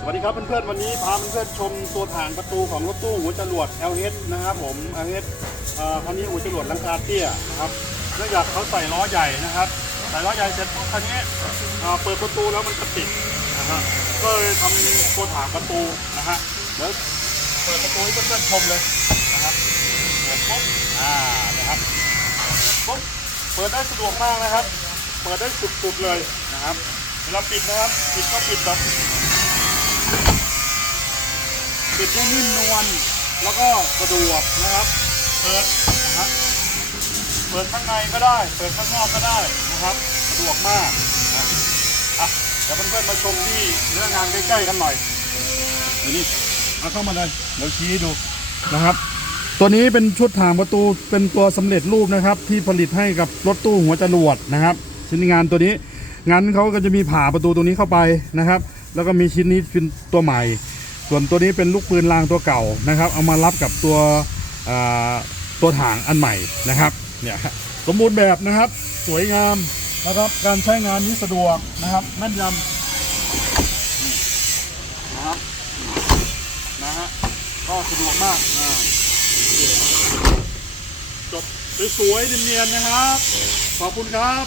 สวัสดีครับเพื่อนๆวันนี้พาเพื่อนๆชมตัวถ่างประตูของรถตู้หัวจรวด LH นะครับผม LH เอ่อคันนี้หัวจรวดลังคาเตี้ยนะครับเนื่องจากเขาใส่ล้อใหญ่นะครับใส่ล้อใหญ่เสร็จคันนี้เปิดประตูแล้วมันจะติดนะฮะก็เลยทำตัวถ่างประตูนะฮะเดี๋ยวเปิดประตูให้เพื่อนๆชมเลยนะครับเปิดปุ๊บอ่านะครับปุ๊บเปิดได้สะดวกมากนะครับ เปิดได้สุดๆเลยนะครับ เวลาปิดนะครับ ปิดก็ปิดแบบปิดให้นิ่มนวลแล้วก็สะดวกนะครับ เปิดนะครับเปิดข้างในก็ได้ เปิดข้างนอกก็ได้นะครับ สะดวกมากนะอะเดี๋ยวเพื่อนๆมาชมที่เนื้องานใกล้ๆกันหน่อยดูนี่เอาเข้ามาเลยเดี๋ยวชี้ดูนะครับ ตัวนี้เป็นชุดถางประตูเป็นตัวสำเร็จรูปนะครับ ที่ผลิตให้กับรถตู้หัวจรวดนะครับชิ้นงานตัวนี้ งานเขาก็จะมีผ่าประตูตัวนี้เข้าไปนะครับ แล้วก็มีชิ้นนี้เป็นตัวใหม่ ส่วนตัวนี้เป็นลูกปืนรางตัวเก่านะครับ เอามารับกับตัวตัวถางอันใหม่นะครับเนี่ยสมบูรณ์แบบนะครับ สวยงามนะครับการใช้งานนี้สะดวกนะครับแม่นยำนะครับนะฮะก็สะดวกมากจบสวยๆเนียนๆนะครับ ขอบคุณครับ